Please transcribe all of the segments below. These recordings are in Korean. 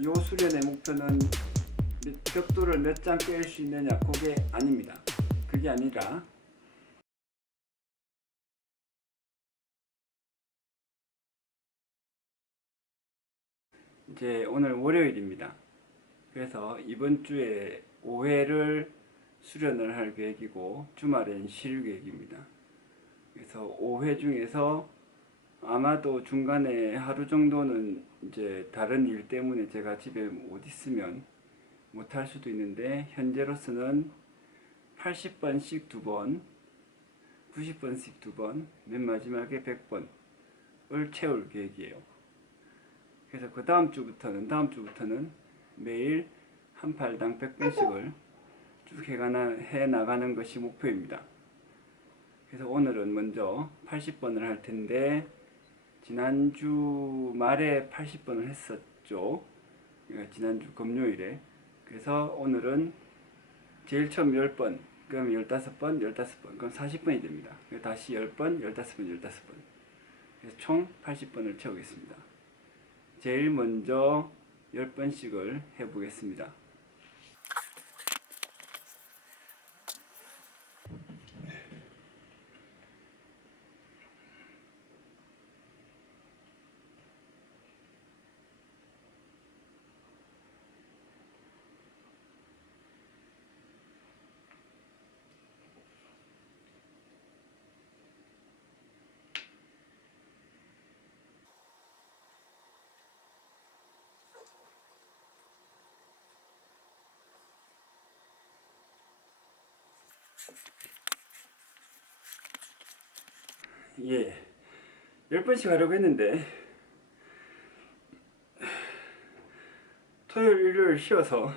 이 수련의 목표는 벽돌을 몇 장 깰 수 있느냐, 그게 아닙니다. 그게 아니라 이제 오늘 월요일입니다. 그래서 이번 주에 5회를 수련을 할 계획이고 주말엔 쉴 계획입니다. 그래서 5회 중에서 아마도 중간에 하루 정도는 이제 다른 일 때문에 제가 집에 못 있으면 못 할 수도 있는데, 현재로서는 80번씩 2번, 90번씩 2번, 맨 마지막에 100번을 채울 계획이에요. 그래서 그 다음 주부터는 매일 한 팔당 100번씩을 쭉 해 나가는 것이 목표입니다. 그래서 오늘은 먼저 80번을 할 텐데, 지난주 말에 80번을 했었죠. 지난주 금요일에. 그래서 오늘은 제일 처음 10번, 그럼 15번, 15번, 그럼 40번이 됩니다. 다시 10번, 15번, 15번. 그래서 총 80번을 채우겠습니다. 제일 먼저 10번씩을 해보겠습니다. 예, 10번씩 하려고 했는데 토요일, 일요일 쉬어서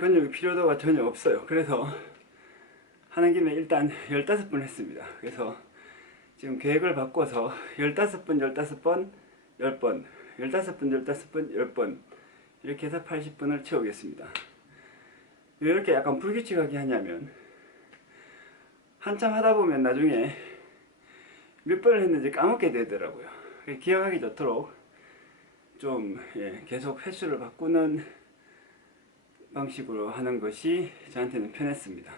근육이 필요도가 전혀 없어요. 그래서 하는 김에 일단 15번 했습니다. 그래서 지금 계획을 바꿔서 15번, 15번, 10번, 15번, 15번, 10번 이렇게 해서 80번을 채우겠습니다. 왜 이렇게 약간 불규칙하게 하냐면, 한참 하다 보면 나중에 몇 번을 했는지 까먹게 되더라고요. 기억하기 좋도록 좀 계속 횟수를 바꾸는 방식으로 하는 것이 저한테는 편했습니다.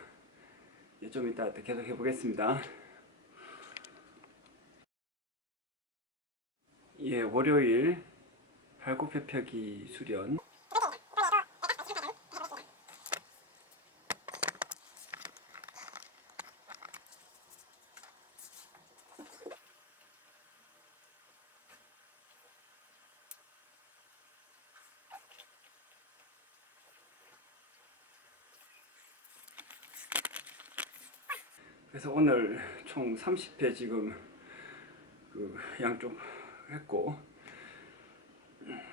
좀 이따 계속 해보겠습니다. 예, 월요일 발굽혀펴기 수련. 그래서 오늘 총 30회 지금 양쪽 했고,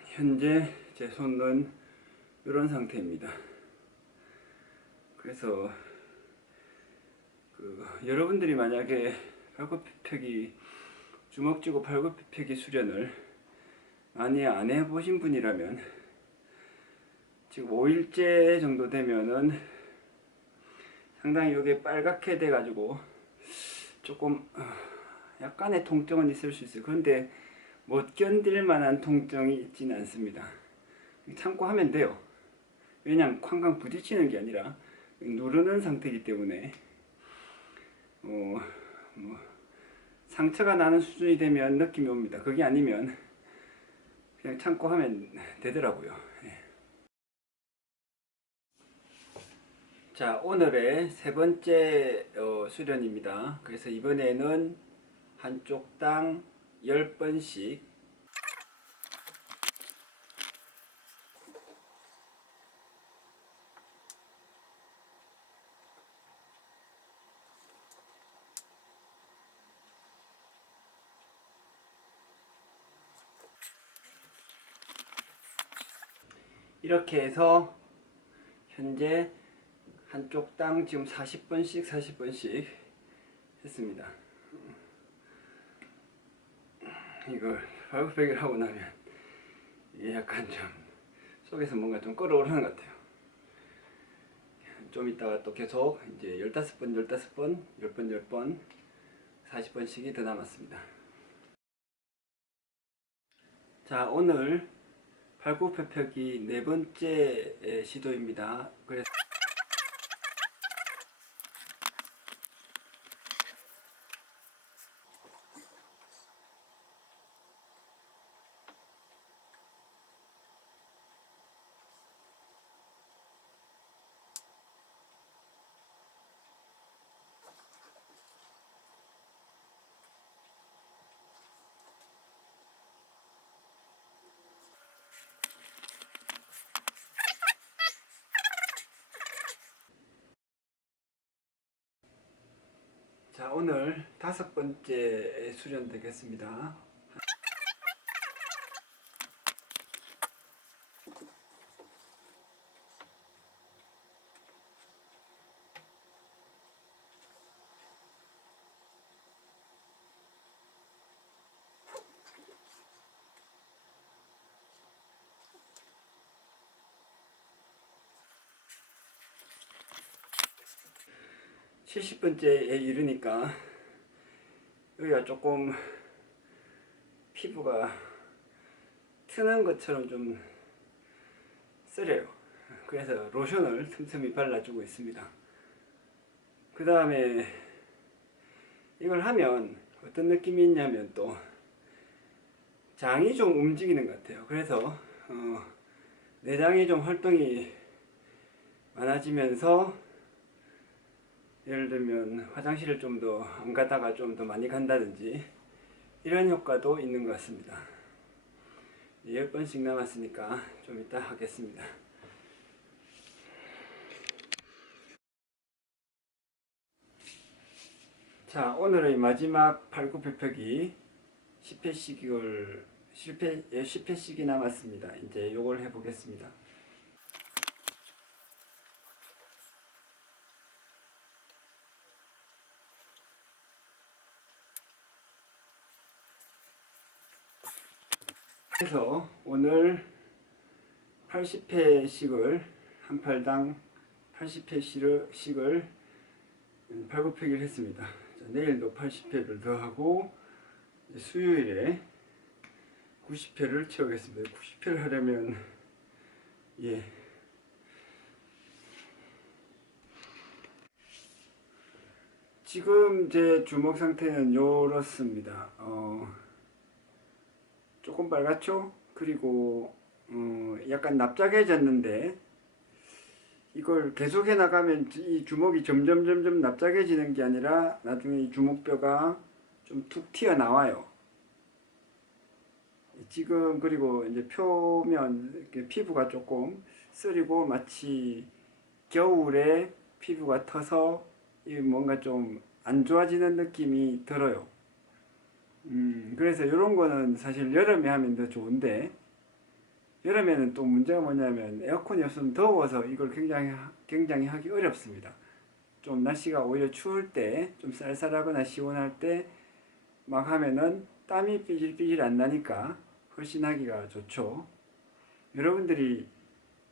현재 제 손은 이런 상태입니다. 그래서 여러분들이 만약에 발굽혀펴기, 주먹 쥐고 발굽혀펴기 수련을 많이 안 해보신 분이라면, 지금 5일째 정도 되면은 상당히 이게 빨갛게 돼가지고 조금 약간의 통증은 있을 수 있어요. 그런데 못 견딜 만한 통증이 있지는 않습니다. 참고 하면 돼요. 왜냐면 쾅쾅 부딪히는 게 아니라 누르는 상태이기 때문에 상처가 나는 수준이 되면 느낌이 옵니다. 그게 아니면 그냥 참고 하면 되더라고요. 자, 오늘의 세 번째 수련입니다. 그래서 이번에는 한쪽당 10번씩 이렇게 해서 현재 한쪽당 지금 40번씩 했습니다. 이걸 발굽혀펴기를 하고 나면 이게 약간 좀 속에서 뭔가 좀 끓어오르는 것 같아요. 좀 이따가 또 계속 이제 15번, 15번, 10번, 10번, 40번씩이 더 남았습니다. 자, 오늘 팔굽혀펴기 네 번째 시도입니다. 그래서 자, 오늘 다섯 번째 수련 되겠습니다. 70번째에 이르니까 여기가 조금 피부가 트는 것처럼 좀 쓰려요. 그래서 로션을 틈틈이 발라주고 있습니다. 그 다음에 이걸 하면 어떤 느낌이 있냐면 또 장이 좀 움직이는 것 같아요. 그래서 내장이 좀 활동이 많아지면서 예를 들면 화장실을 좀 더 안 가다가 좀 더 많이 간다든지 이런 효과도 있는 것 같습니다. 10번씩 남았으니까 좀 이따 하겠습니다. 자, 오늘의 마지막 팔굽혀펴기 10회씩이 남았습니다. 이제 요걸 해보겠습니다. 그래서 오늘 80회씩을 한 팔당 80회씩을 팔굽혀펴기를 했습니다. 자, 내일도 80회를 더 하고 수요일에 90회를 채우겠습니다. 90회를 하려면 지금 제 주먹 상태는 이렇습니다. 조금 빨갛죠? 그리고 약간 납작해졌는데 이걸 계속해 나가면 이 주먹이 점점 납작해지는 게 아니라 나중에 이 주먹뼈가 좀 툭 튀어나와요. 지금 그리고 이제 표면 피부가 조금 쓰리고 마치 겨울에 피부가 터서 뭔가 좀 안 좋아지는 느낌이 들어요. 그래서 이런 거는 사실 여름에 하면 더 좋은데 여름에는 또 문제가 뭐냐면 에어컨이 없으면 더워서 이걸 굉장히 하기 어렵습니다. 좀 날씨가 오히려 추울 때, 좀 쌀쌀하거나 시원할 때 막 하면은 땀이 삐질삐질 안 나니까 훨씬 하기가 좋죠. 여러분들이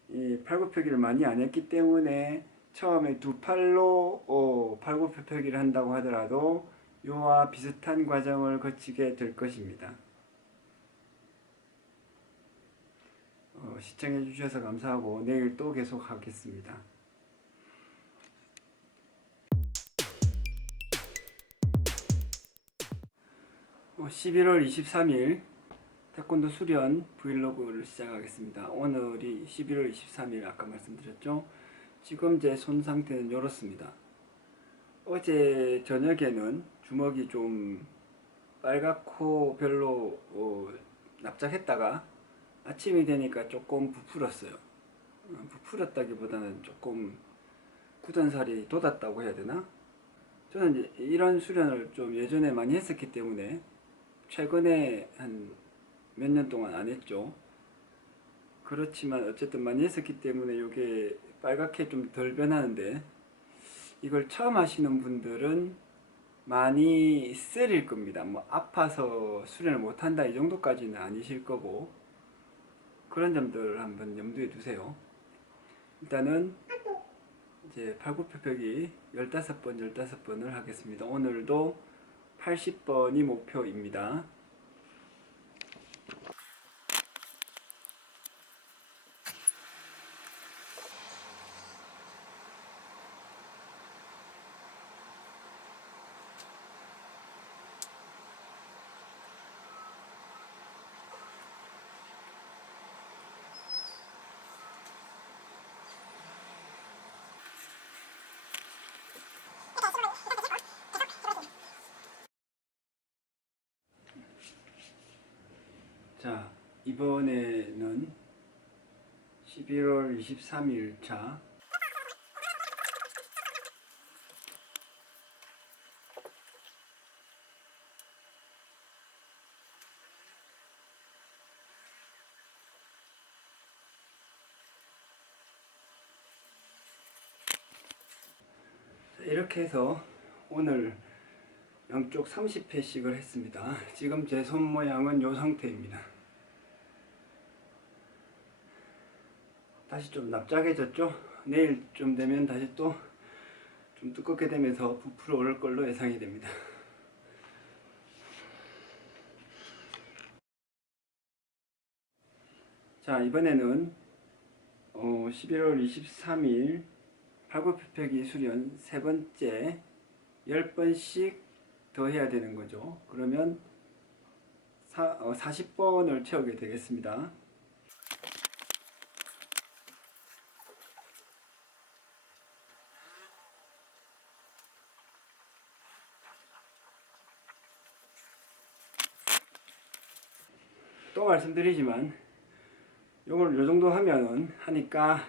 이 팔굽혀펴기를 많이 안 했기 때문에 처음에 두 팔로 팔굽혀펴기를 한다고 하더라도 이와 비슷한 과정을 거치게 될 것입니다. 시청해 주셔서 감사하고 내일 또 계속 하겠습니다. 11월 23일 태권도 수련 브이로그를 시작하겠습니다. 오늘이 11월 23일 아까 말씀드렸죠. 지금 제 손 상태는 이렇습니다. 어제 저녁에는 주먹이 좀 빨갛고 별로 납작했다가 아침이 되니까 조금 부풀었어요. 부풀었다기보다는 조금 굳은 살이 돋았다고 해야 되나? 저는 이제 이런 수련을 좀 예전에 많이 했었기 때문에 최근에 한 몇 년 동안 안 했죠. 그렇지만 어쨌든 많이 했었기 때문에 이게 빨갛게 좀 덜 변하는데 이걸 처음 하시는 분들은 많이 쓰릴 겁니다. 뭐 아파서 수련을 못한다 이 정도까지는 아니실 거고 그런 점들을 한번 염두에 두세요. 일단은 이제 팔굽혀펴기 15번을 하겠습니다. 오늘도 80번이 목표입니다. 이번에는 11월 23일차 이렇게 해서 오늘 양쪽 30회씩을 했습니다. 지금 제 손 모양은 이 상태입니다. 다시 좀 납작해졌죠? 내일쯤 되면 다시 또 좀 두껍게 되면서 부풀어 오를 걸로 예상이 됩니다. 자, 이번에는 11월 23일 팔굽혀펴기 수련 세 번째 10번씩 더 해야 되는 거죠. 그러면 40번을 채우게 되겠습니다. 또 말씀드리지만 요걸 요 정도 하니까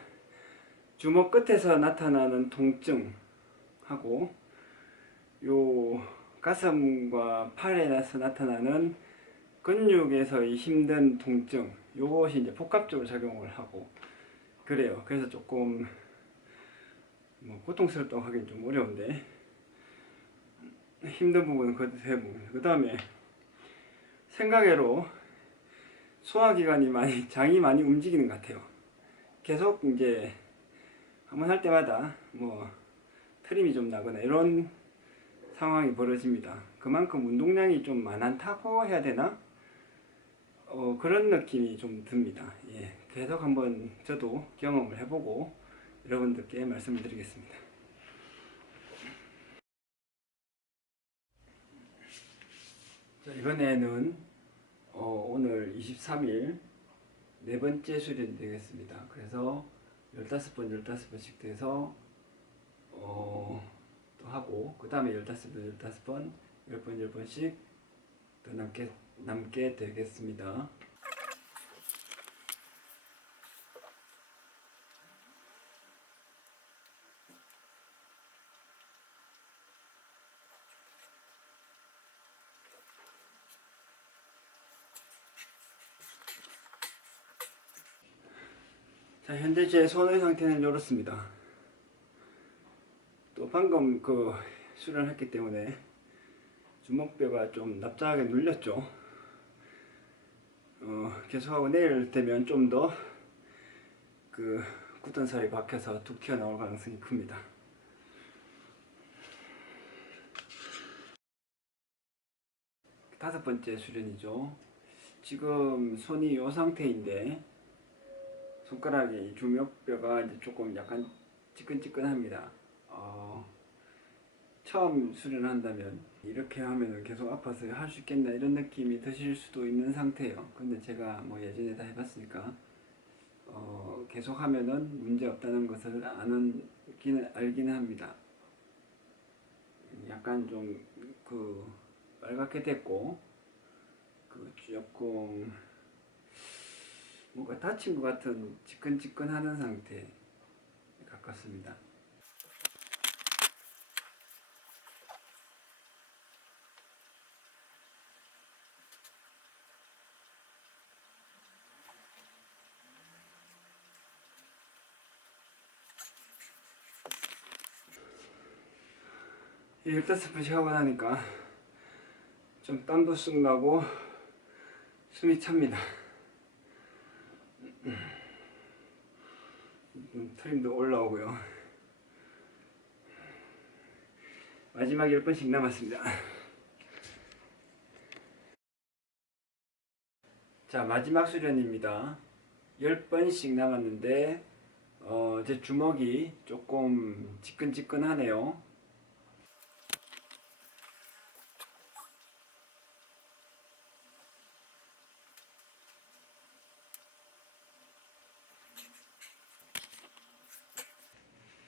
주먹 끝에서 나타나는 통증하고 요 가슴과 팔에서 나타나는 근육에서의 힘든 통증, 요것이 이제 복합적으로 작용을 하고 그래요. 그래서 조금 고통스럽다고 하긴 좀 어려운데 힘든 부분은 그 대부분. 그 다음에 생각외로 소화기관이 장이 많이 움직이는 것 같아요. 계속 이제 한번 할 때마다 트림이 좀 나거나 이런 상황이 벌어집니다. 그만큼 운동량이 좀 많다고 해야 되나? 그런 느낌이 좀 듭니다. 예, 계속 한번 저도 경험을 해보고 여러분들께 말씀을 드리겠습니다. 자, 이번에는 오늘 23일 네 번째 수련이 되겠습니다. 그래서 15번, 15번씩 돼서 또 하고 그 다음에 15번, 15번, 10번, 10번씩 더 남게 되겠습니다. 자, 현재 제 손의 상태는 이렇습니다. 또 방금 수련했기 때문에 주먹뼈가 좀 납작하게 눌렸죠. 계속하고 내일 되면 좀 더 굳은 살이 박혀서 툭 튀어나올 가능성이 큽니다. 다섯 번째 수련이죠. 지금 손이 이 상태인데 손가락이 주먹뼈가 이제 조금 약간 찌끈찌끈합니다. 처음 수련한다면 이렇게 하면 계속 아파서 할 수 있겠나 이런 느낌이 드실 수도 있는 상태예요. 근데 제가 예전에 다 해봤으니까 계속 하면은 문제 없다는 것을 알기는 합니다. 약간 좀 빨갛게 됐고 조금 뭔가 다친 것 같은 지끈지끈하는 상태에 가깝습니다. 이 15번씩 하고 나니까 좀 땀도 쑥 나고 숨이 찹니다. 트림도 올라오고요. 마지막 10번씩 남았습니다. 자, 마지막 수련입니다. 10번씩 남았는데 제 주먹이 조금 지끈지끈하네요.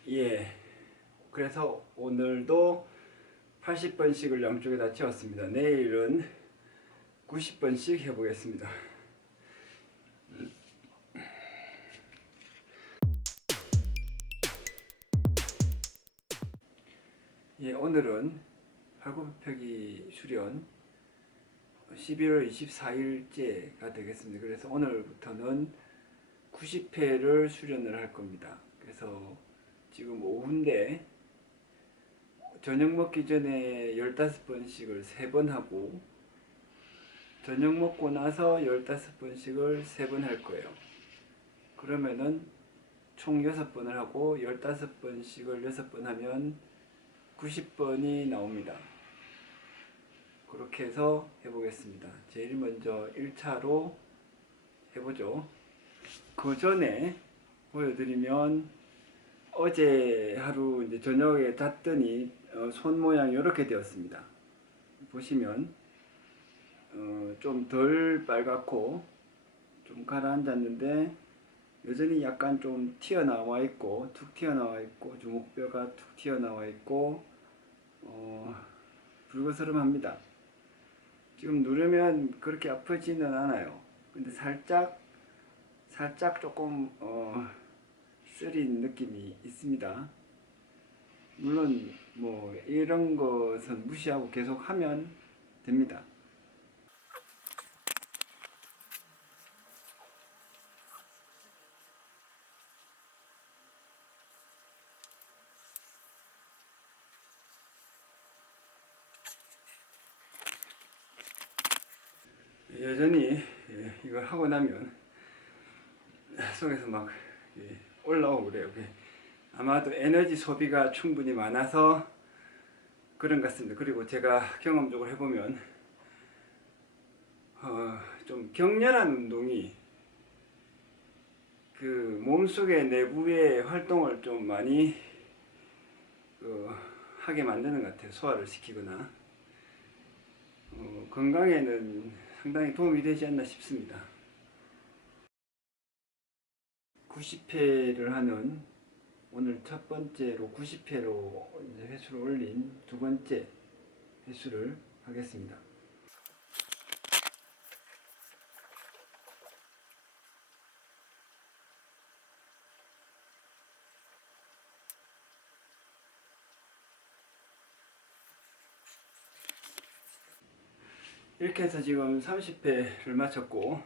예, 그래서 오늘도 80번씩을 양쪽에 다 채웠습니다. 내일은 90번씩 해보겠습니다. 예, 오늘은 팔굽혀펴기 수련 11월 24일째가 되겠습니다. 그래서 오늘부터는 90회를 수련을 할 겁니다. 그래서 지금 오후인데 저녁 먹기 전에 15번씩을 3번 하고 저녁 먹고 나서 15번씩을 3번 할 거예요. 그러면은 총 6번을 하고 15번씩을 6번 하면 90번이 나옵니다. 그렇게 해서 해보겠습니다. 제일 먼저 1차로 해보죠. 그 전에 보여드리면 어제 하루 이제 저녁에 잤더니 손 모양이 이렇게 되었습니다. 보시면 좀 덜 빨갛고 좀 가라앉았는데 여전히 약간 좀 튀어나와 있고 툭 튀어나와 있고 주먹뼈가 툭 튀어나와 있고 불그스름합니다. 지금 누르면 그렇게 아프지는 않아요. 근데 살짝 조금 쓰린 느낌이 있습니다. 물론 뭐 이런 것은 무시하고 계속 하면 됩니다. 여전히 이걸 하고 나면 속에서 막 올라오고 그래요. 아마도 에너지 소비가 충분히 많아서 그런 것 같습니다. 그리고 제가 경험적으로 해보면 좀 격렬한 운동이 그 몸속의 내부의 활동을 좀 많이 하게 만드는 것 같아요. 소화를 시키거나 건강에는 상당히 도움이 되지 않나 싶습니다. 90회를 하는 오늘 첫 번째로 90회로 횟수를 올린 두 번째 횟수를 하겠습니다. 이렇게 해서 지금 30회를 마쳤고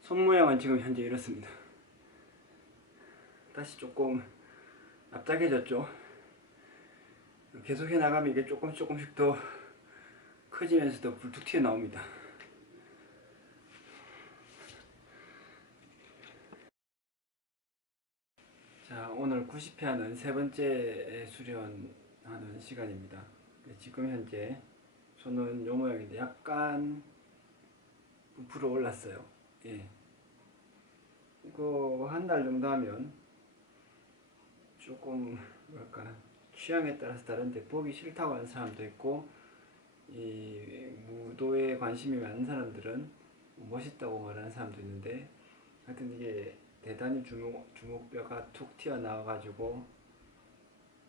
손 모양은 지금 현재 이렇습니다. 다시 조금 납작해졌죠. 계속 해나가면 이게 조금씩 더 커지면서 더 불뚝 튀어나옵니다. 자, 오늘 90회 하는 세 번째 수련하는 시간입니다. 지금 현재 손은 요 모양인데 약간 부풀어 올랐어요. 예. 이거 한 달 정도 하면 조금 뭐랄까 취향에 따라서 다른데 보기 싫다고 하는 사람도 있고 이 무도에 관심이 많은 사람들은 멋있다고 말하는 사람도 있는데 하여튼 이게 대단히 주먹뼈가 툭 튀어나와 가지고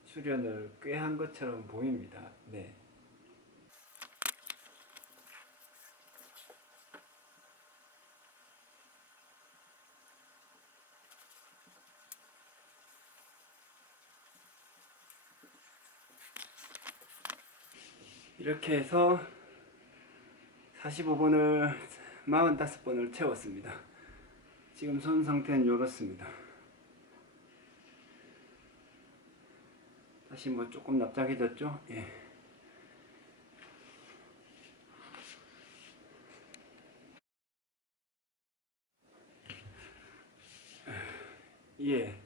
수련을 꽤 한 것처럼 보입니다. 네. 이렇게 해서 45번을 45번을 채웠습니다. 지금 손 상태는 이렇습니다. 다시 뭐 조금 납작해졌죠? 예. 예.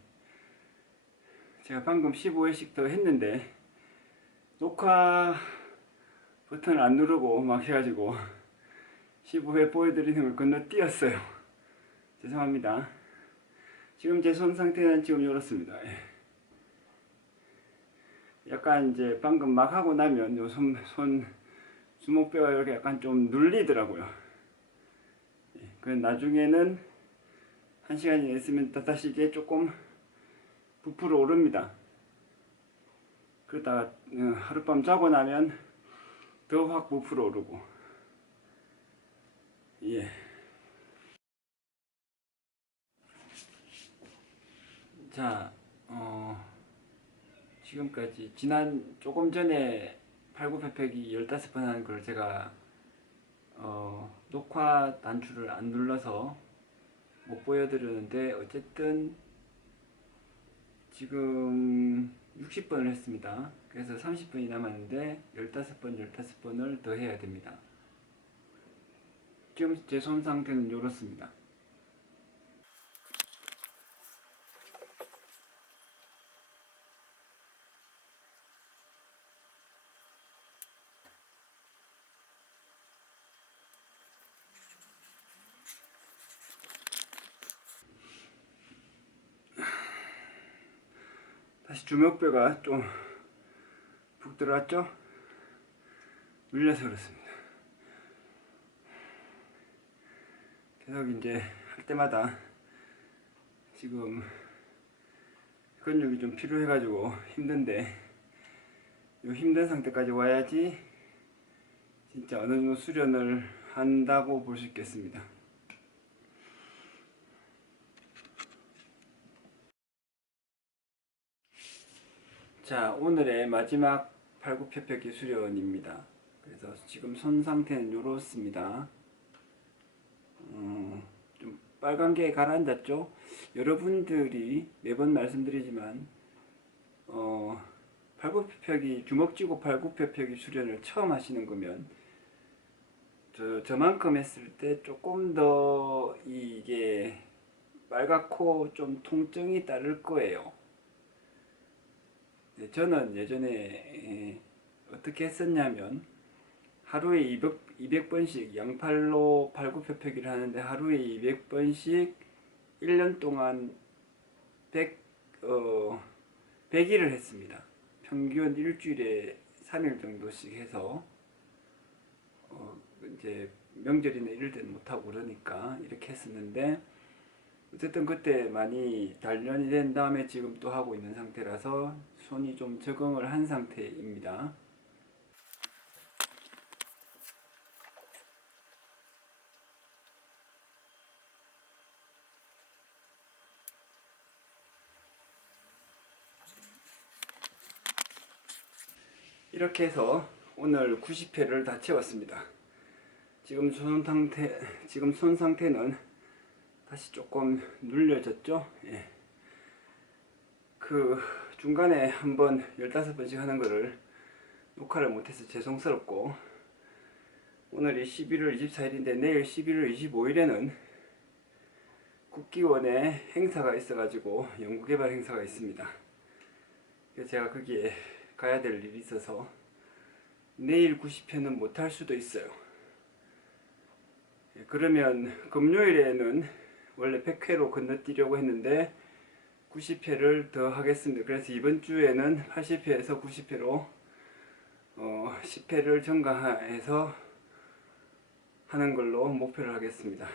제가 방금 15회씩 더 했는데 녹화 버튼을 안 누르고 막 해가지고 15회 보여드리는 걸 건너뛰었어요. 죄송합니다. 지금 제 손 상태는 지금 이렇습니다. 약간 이제 방금 막 하고 나면 요 손 주먹뼈가 이렇게 약간 좀 눌리더라고요. 그 나중에는 1시간이 있으면 다시 이게 조금 부풀어 오릅니다. 그러다가 하룻밤 자고 나면 더 확 부풀어 오르고. 예. 자, 지금까지 조금 전에 팔굽혀펴기 15번 하는 걸 제가 녹화 단추를 안 눌러서 못 보여드렸는데, 어쨌든 지금 60번을 했습니다. 그래서 30번이 남았는데 15번을 더 해야 됩니다. 지금 제 손 상태는 이렇습니다. 다시 주먹뼈가 좀 푹 들어왔죠? 물려서 그렇습니다. 계속 이제 할 때마다 지금 근육이 좀 필요해가지고 힘든데, 이 힘든 상태까지 와야지 진짜 어느 정도 수련을 한다고 볼 수 있겠습니다. 자, 오늘의 마지막 팔굽혀펴기 수련입니다. 그래서 지금 손 상태는 이렇습니다. 좀 빨간 게 가라앉았죠? 여러분들이 매번 말씀드리지만 팔굽혀펴기, 주먹 쥐고 팔굽혀펴기 수련을 처음 하시는 거면 저만큼 했을 때 조금 더 이게 빨갛고 좀 통증이 따를 거예요. 저는 예전에 어떻게 했었냐면, 하루에 200번씩 양팔로 팔굽혀펴기를 하는데, 하루에 200번씩 1년 동안 100일을 했습니다. 평균 일주일에 3일 정도씩 해서, 이제 명절이나 이럴 때는 못하고 그러니까 이렇게 했었는데, 어쨌든 그때 많이 단련이 된 다음에 지금 또 하고 있는 상태라서 손이 좀 적응을 한 상태입니다. 이렇게 해서 오늘 90회를 다 채웠습니다. 지금 손 상태는 다시 조금 눌려졌죠? 예. 그 중간에 한번 15번씩 하는 거를 녹화를 못해서 죄송스럽고, 오늘이 11월 24일인데 내일 11월 25일에는 국기원에 행사가 있어가지고 연구개발 행사가 있습니다. 그래서 제가 거기에 가야 될 일이 있어서 내일 90회는 못할 수도 있어요. 그러면 금요일에는 원래 100회로 건너뛰려고 했는데 90회를 더 하겠습니다. 그래서 이번 주에는 80회에서 90회로 10회를 증가해서 하는 걸로 목표를 하겠습니다.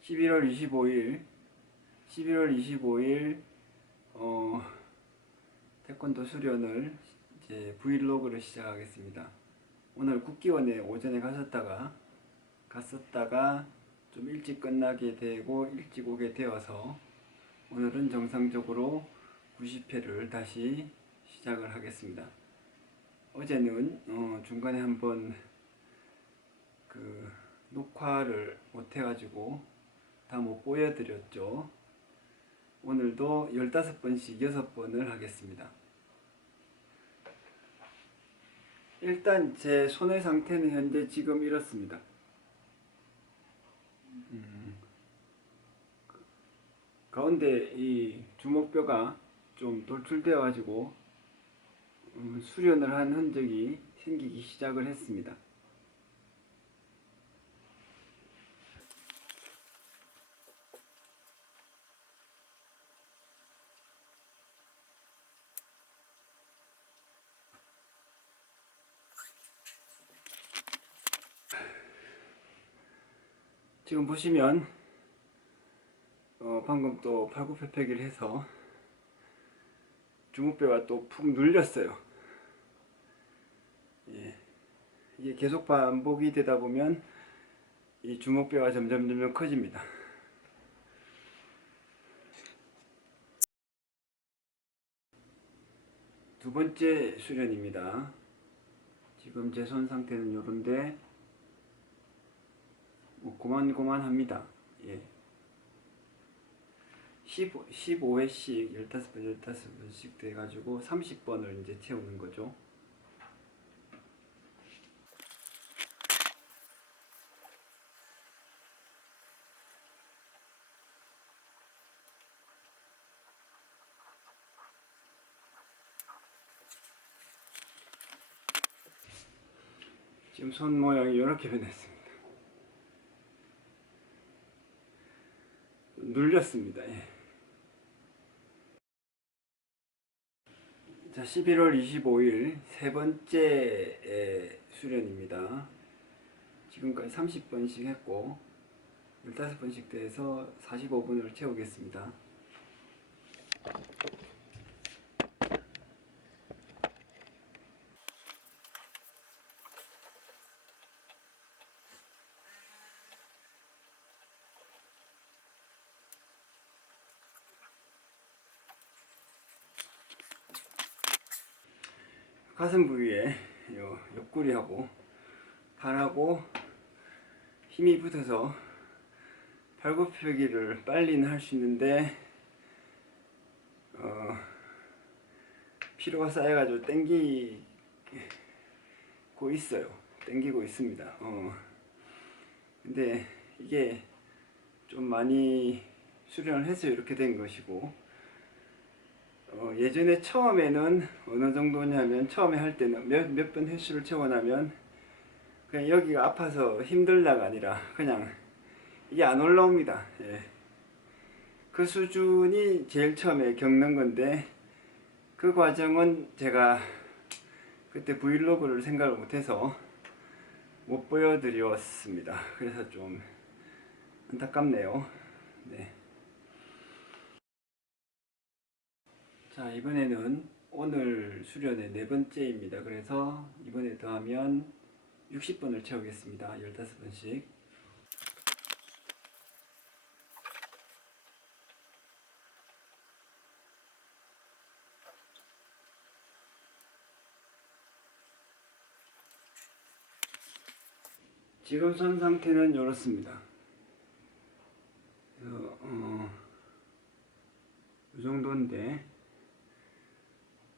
(11월 25일) 태권도 수련을 이제 브이로그를 시작하겠습니다. 오늘 국기원에 오전에 갔었다가 좀 일찍 끝나게 되고 일찍 오게 되어서 오늘은 정상적으로 90회를 다시 시작을 하겠습니다. 어제는 중간에 한번 그 녹화를 못해가지고 다 못 보여드렸죠. 오늘도 15번씩 6번을 하겠습니다. 일단 제 손의 상태는 현재 지금 이렇습니다. 가운데 이 주먹뼈가 좀 돌출되어 가지고 수련을 한 흔적이 생기기 시작을 했습니다. 지금 보시면 방금 또 팔굽혀펴기를 해서 주먹뼈가 또 푹 눌렸어요. 예. 이게 계속 반복이 되다 보면 이 주먹뼈가 점점 커집니다. 두 번째 수련입니다. 지금 제 손 상태는 요런데 뭐 고만고만합니다. 예. 15회씩 15번 15번씩 돼가지고 30번을 이제 채우는 거죠. 지금 손 모양이 이렇게 변했습니다. 눌렸습니다. 예. 자, 11월 25일 세 번째 수련입니다. 지금까지 30번씩 했고 15번씩 돼서 45분을 채우겠습니다. 가슴 부위에 요 옆구리하고 팔하고 힘이 붙어서 팔굽혀펴기를 빨리는 할 수 있는데 피로가 쌓여가지고 땡기고 있어요. 땡기고 있습니다. 근데 이게 좀 많이 수련을 해서 이렇게 된 것이고 예전에 처음에는 어느 정도냐면 처음에 할 때는 몇 번 횟수를 채워 나면 그냥 여기가 아파서 힘들다가 아니라 그냥 이게 안 올라옵니다. 예. 그 수준이 제일 처음에 겪는 건데 그 과정은 제가 그때 브이로그를 생각을 못해서 못 보여드렸습니다. 그래서 좀 안타깝네요. 네. 자, 이번에는 오늘 수련의 네 번째입니다. 그래서 이번에 더하면 60번을 채우겠습니다. 15번씩. 지금 손 상태는 이렇습니다. 이 정도인데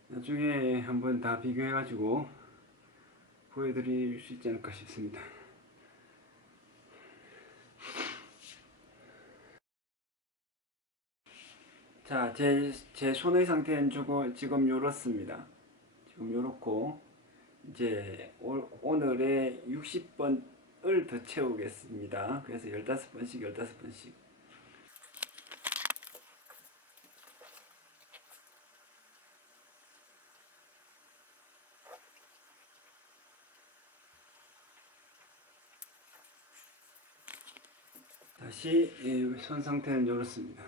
나중에 한번 다 비교해 가지고 보여드릴 수 있지 않을까 싶습니다. 자, 제 손의 상태는 지금 요렇습니다. 지금 요렇고 이제 오늘의 60번을 더 채우겠습니다. 그래서 15번씩 15번씩. 다시 손 상태는 이렇습니다.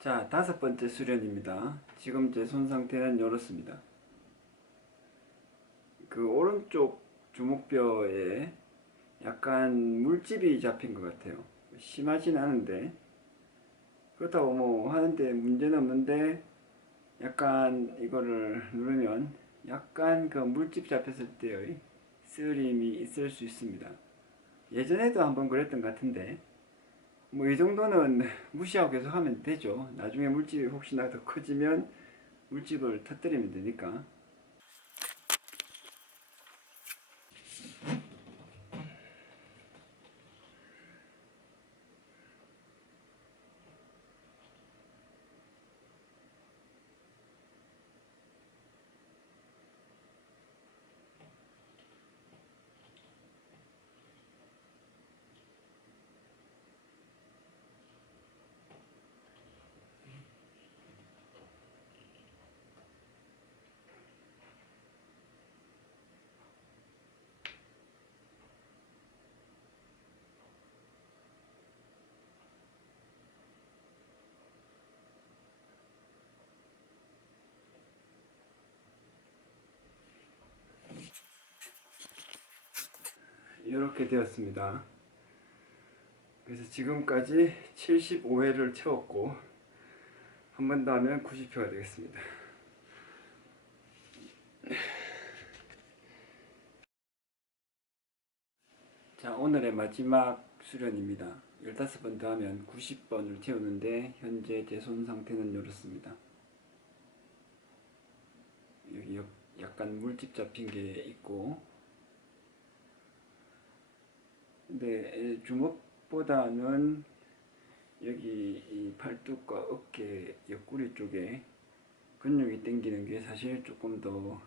자, 다섯 번째 수련입니다. 지금 제 손 상태는 이렇습니다. 그 오른쪽 주먹뼈에 약간 물집이 잡힌 것 같아요. 심하진 않은데 그렇다고 뭐 하는데 문제는 없는데 약간 이거를 누르면 약간 그 물집 잡혔을 때의 쓰림이 있을 수 있습니다. 예전에도 한번 그랬던 것 같은데 뭐 이 정도는 무시하고 계속 하면 되죠. 나중에 물집이 혹시나 더 커지면 물집을 터뜨리면 되니까. 이렇게 되었습니다. 그래서 지금까지 75회를 채웠고 한 번 더 하면 90회가 되겠습니다. 자, 오늘의 마지막 수련입니다. 15번 더 하면 90번을 채우는데 현재 제 손 상태는 이렇습니다. 여기 약간 물집 잡힌 게 있고, 근데 주먹보다는 여기 이 팔뚝과 어깨 옆구리 쪽에 근육이 당기는 게 사실 조금 더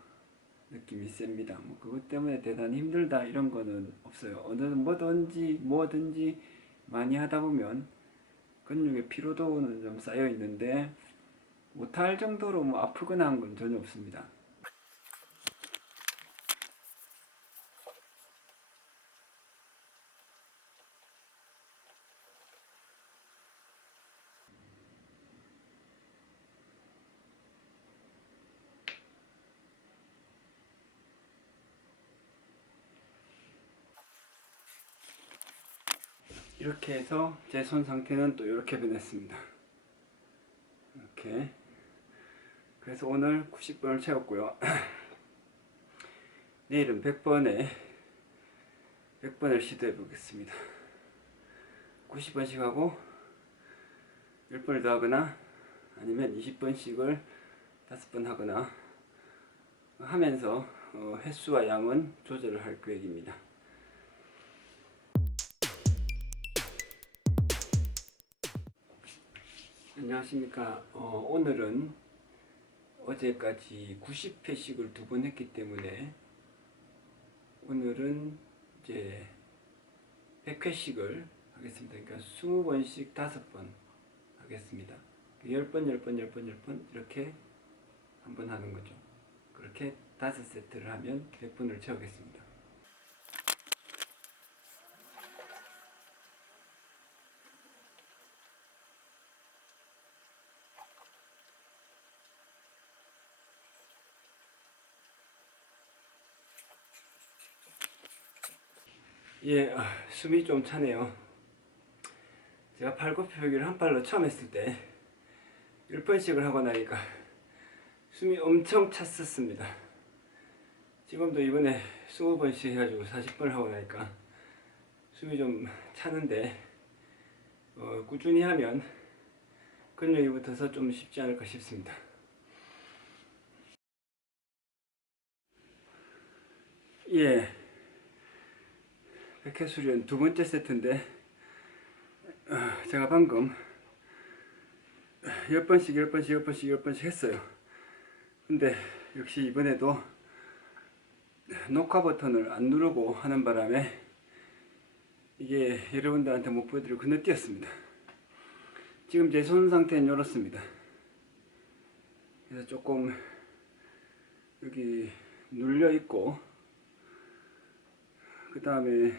느낌이 셉니다. 뭐 그것 때문에 대단히 힘들다 이런 거는 없어요. 뭐든지 많이 하다 보면 근육의 피로도는 좀 쌓여 있는데 못할 정도로 뭐 아프거나 한 건 전혀 없습니다. 이렇게 해서 제 손 상태는 또 이렇게 변했습니다. 이렇게. 그래서 오늘 90번을 채웠고요. 내일은 100번을 시도해 보겠습니다. 90번씩 하고 10번을 더 하거나 아니면 20번씩을 5번 하거나 하면서 횟수와 양은 조절을 할 계획입니다. 안녕하십니까. 오늘은 어제까지 90회씩을 2번 했기 때문에 오늘은 이제 100회씩을 하겠습니다. 그러니까 20번씩 5번 하겠습니다. 10번, 10번, 10번, 10번 이렇게 한번 하는 거죠. 그렇게 5세트를 하면 100번을 채우겠습니다. 예, 숨이 좀 차네요. 제가 팔굽혀펴기를 한 팔로 처음 했을 때 10번씩을 하고 나니까 숨이 엄청 찼었습니다. 지금도 이번에 20번씩 해가지고 40번을 하고 나니까 숨이 좀 차는데 꾸준히 하면 근육이 붙어서 좀 쉽지 않을까 싶습니다. 예, 백회수련 2번째 세트인데 제가 방금 10번씩 10번씩 10번씩 10번씩 했어요. 근데 역시 이번에도 녹화 버튼을 안 누르고 하는 바람에 이게 여러분들한테 못 보여드리고 건너뛰었습니다. 지금 제 손 상태는 이렇습니다. 그래서 조금 여기 눌려 있고, 그 다음에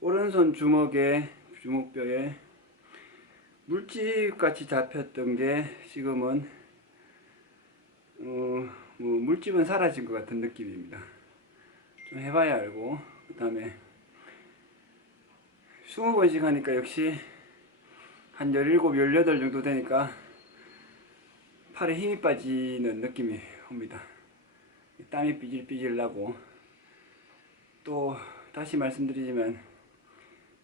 오른손 주먹뼈에 물집 같이 잡혔던 게 지금은 뭐 물집은 사라진 것 같은 느낌입니다. 좀 해봐야 알고, 그 다음에 20번씩 하니까 역시 한 17, 18 정도 되니까 팔에 힘이 빠지는 느낌이 옵니다. 땀이 삐질삐질 나고, 또 다시 말씀드리지만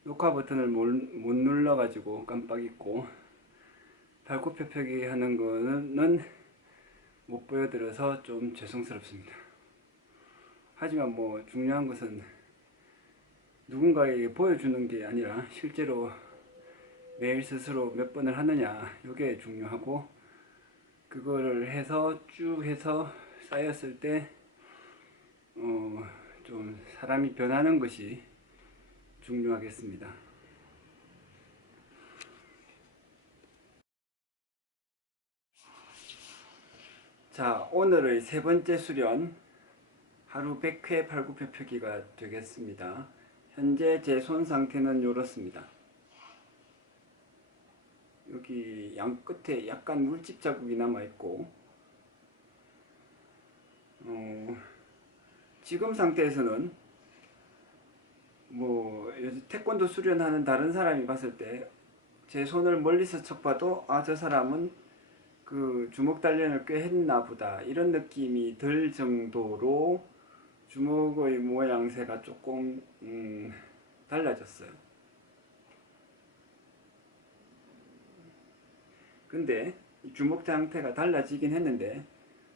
녹화 버튼을 못 눌러가지고 깜빡 잊고 발굽혀펴기 하는 거는 못 보여드려서 좀 죄송스럽습니다. 하지만 뭐 중요한 것은 누군가에게 보여주는 게 아니라 실제로 매일 스스로 몇 번을 하느냐, 이게 중요하고, 그거를 해서 쭉 해서 쌓였을 때 좀 사람이 변하는 것이 중요하겠습니다. 자, 오늘의 3번째 수련, 하루 100회 팔굽혀펴기가 되겠습니다. 현재 제 손 상태는 이렇습니다. 여기 양 끝에 약간 물집 자국이 남아있고, 지금 상태에서는 뭐 요즘 태권도 수련하는 다른 사람이 봤을 때 제 손을 멀리서 척 봐도 아, 저 사람은 그 주먹 단련을 꽤 했나 보다 이런 느낌이 들 정도로 주먹의 모양새가 조금 달라졌어요. 근데 주먹 상태가 달라지긴 했는데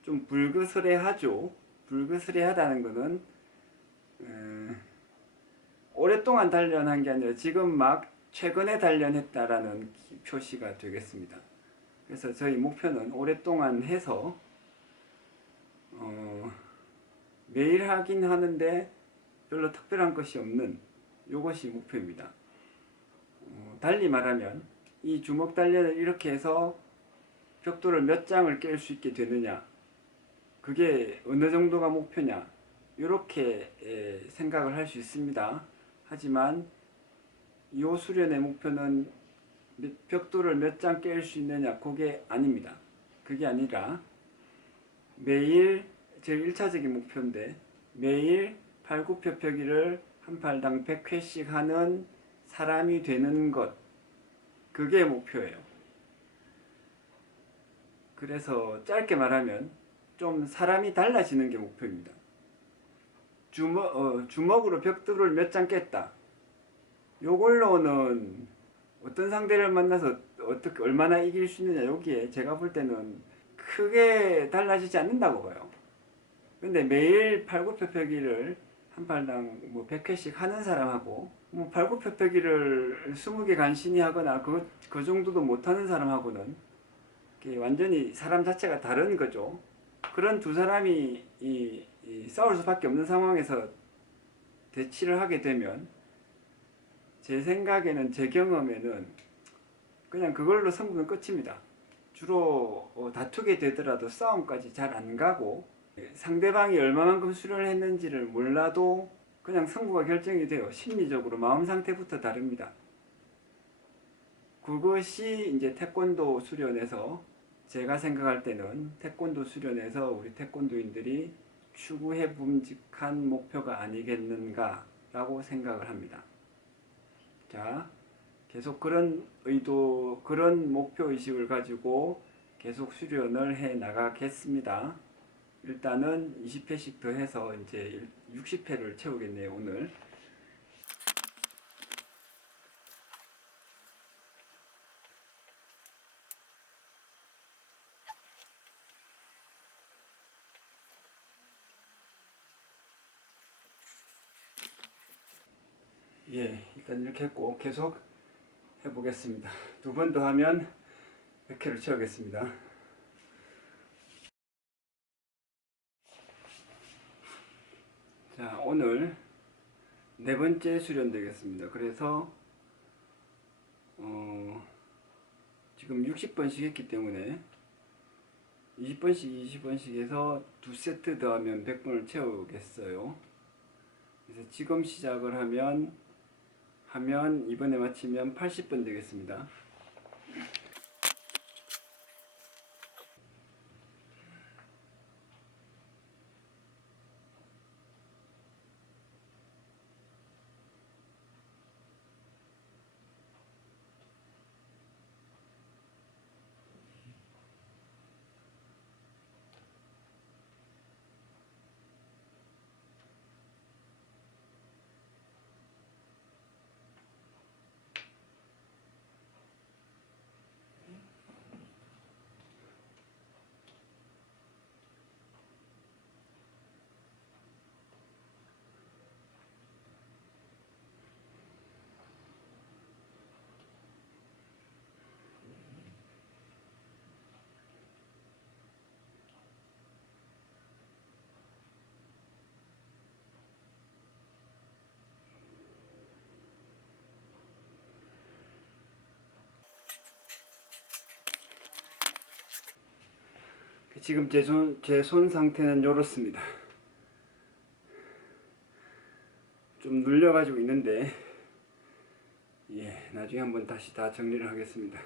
좀 불그스레하죠. 불그스레하다는 거는 오랫동안 단련한 게 아니라 지금 막 최근에 단련했다라는 표시가 되겠습니다. 그래서 저희 목표는 오랫동안 해서 매일 하긴 하는데 별로 특별한 것이 없는 이것이 목표입니다. 달리 말하면 이 주먹 단련을 이렇게 해서 벽돌을 몇 장을 깰 수 있게 되느냐, 그게 어느 정도가 목표냐, 이렇게 생각을 할 수 있습니다. 하지만 이 수련의 목표는 벽돌을 몇 장 깰 수 있느냐, 그게 아닙니다. 그게 아니라 매일 제 1차적인 목표인데 매일 팔굽혀펴기를 한 팔당 100회씩 하는 사람이 되는 것, 그게 목표예요. 그래서 짧게 말하면 좀 사람이 달라지는 게 목표입니다. 주먹으로 벽돌을 몇 장 깼다. 요걸로는 어떤 상대를 만나서 어떻게 얼마나 이길 수 있느냐, 여기에 제가 볼 때는 크게 달라지지 않는다고 봐요. 근데 매일 팔굽혀펴기를 한 팔당 뭐 100회씩 하는 사람하고 뭐 팔굽혀펴기를 20개 간신히 하거나 그 정도도 못하는 사람하고는 완전히 사람 자체가 다른 거죠. 그런 두 사람이 싸울 수밖에 없는 상황에서 대치를 하게 되면 제 생각에는, 제 경험에는 그냥 그걸로 승부는 끝입니다. 주로 다투게 되더라도 싸움까지 잘 안 가고 상대방이 얼마만큼 수련을 했는지를 몰라도 그냥 승부가 결정이 돼요. 심리적으로 마음 상태부터 다릅니다. 그것이 이제 태권도 수련에서, 제가 생각할 때는 태권도 수련에서 우리 태권도인들이 추구해 봄직한 목표가 아니겠는가라고 생각을 합니다. 자, 계속 그런 의도, 그런 목표 의식을 가지고 계속 수련을 해 나가겠습니다. 일단은 20회씩 더 해서 이제 60회를 채우겠네요, 오늘. 예, 일단 이렇게 했고 계속 해보겠습니다. 두 번 더 하면 100회를 채우겠습니다. 자, 오늘 네 번째 수련 되겠습니다. 그래서 지금 60번씩 했기 때문에 20번씩 20번씩 해서 두 세트 더 하면 100번을 채우겠어요. 그래서 지금 시작을 하면 이번에 마치면 80번 되겠습니다. 지금 제 손 상태는 이렇습니다. 좀 눌려가지고 있는데, 예, 나중에 한번 다시 다 정리를 하겠습니다.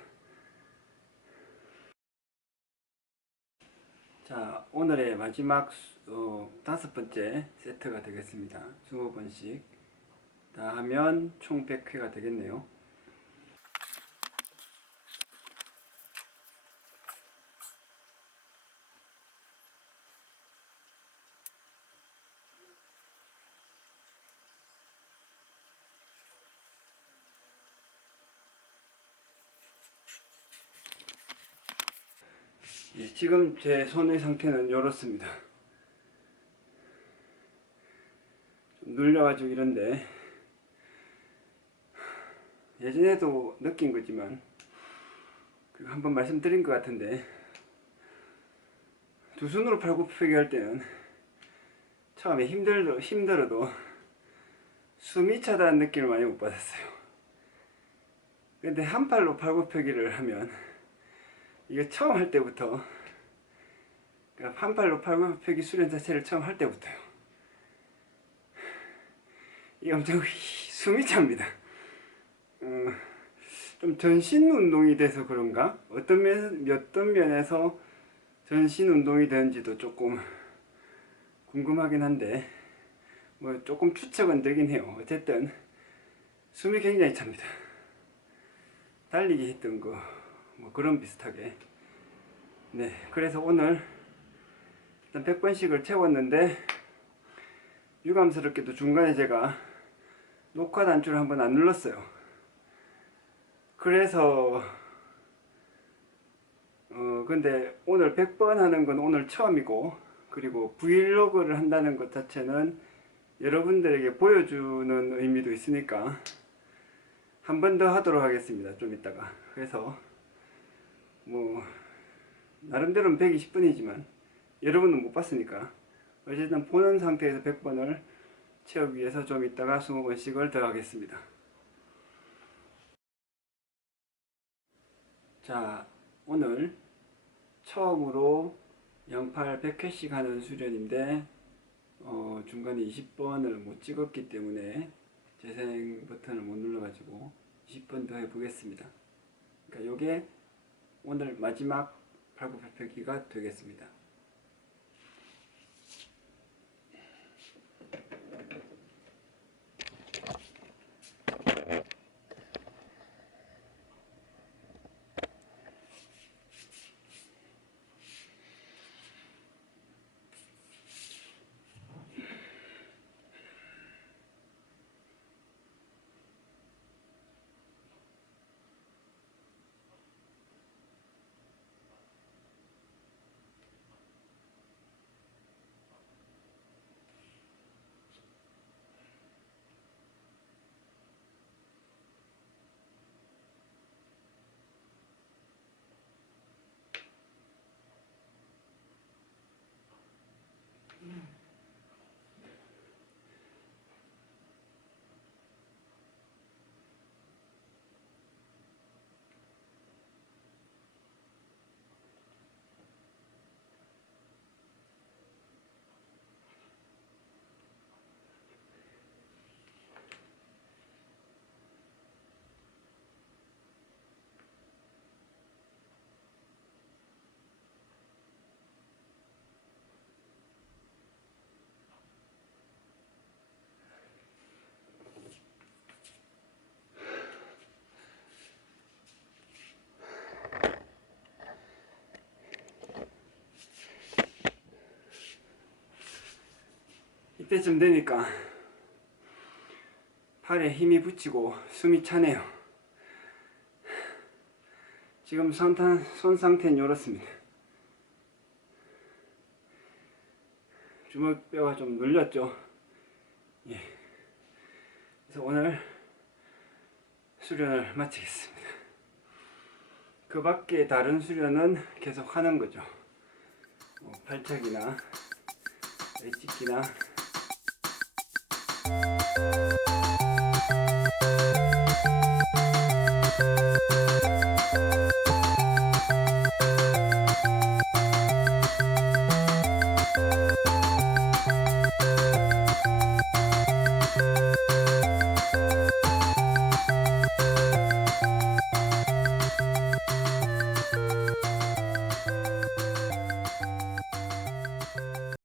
자, 오늘의 마지막 5번째 세트가 되겠습니다. 20번씩 다 하면 총 100회가 되겠네요. 지금 제 손의 상태는 이렇습니다. 좀 눌려가지고 이런데, 예전에도 느낀 거지만 한번 말씀드린 것 같은데, 두 손으로 팔굽혀펴기 할 때는 처음에 힘들어도 숨이 차다는 느낌을 많이 못 받았어요. 근데 한 팔로 팔굽혀펴기를 하면, 이게 처음 할 때부터, 그러니까 한 팔로 팔굽혀펴기 수련 자체를 처음 할 때부터요, 이게 엄청 숨이 찹니다. 좀 전신 운동이 돼서 그런가? 어떤 면에서 전신 운동이 되는지도 조금 궁금하긴 한데, 뭐 조금 추측은 되긴 해요. 어쨌든 숨이 굉장히 찹니다. 달리기 했던 거 뭐 그런 비슷하게. 네, 그래서 오늘 일단 100번씩을 채웠는데, 유감스럽게도 중간에 제가 녹화 단추를 한번 안 눌렀어요. 그래서 근데 오늘 100번 하는 건 오늘 처음이고, 그리고 브이로그를 한다는 것 자체는 여러분들에게 보여주는 의미도 있으니까 한 번 더 하도록 하겠습니다. 좀 이따가. 그래서 뭐 나름대로는 120분이지만 여러분은 못 봤으니까 어쨌든 보는 상태에서 100번을 채우기 위해서 좀 이따가 20번씩을 더 하겠습니다. 자, 오늘 처음으로 양팔 100회씩 하는 수련인데, 중간에 20번을 못 찍었기 때문에 재생 버튼을 못 눌러가지고 20번 더 해보겠습니다. 그러니까 요게 오늘 마지막 팔굽혀펴기가 되겠습니다. 이때쯤 되니까 팔에 힘이 붙이고 숨이 차네요. 지금 손 상태는 이렇습니다. 주먹뼈가 좀 눌렸죠. 예. 그래서 오늘 수련을 마치겠습니다. 그 밖에 다른 수련은 계속 하는 거죠. 팔척이나 엣찍기나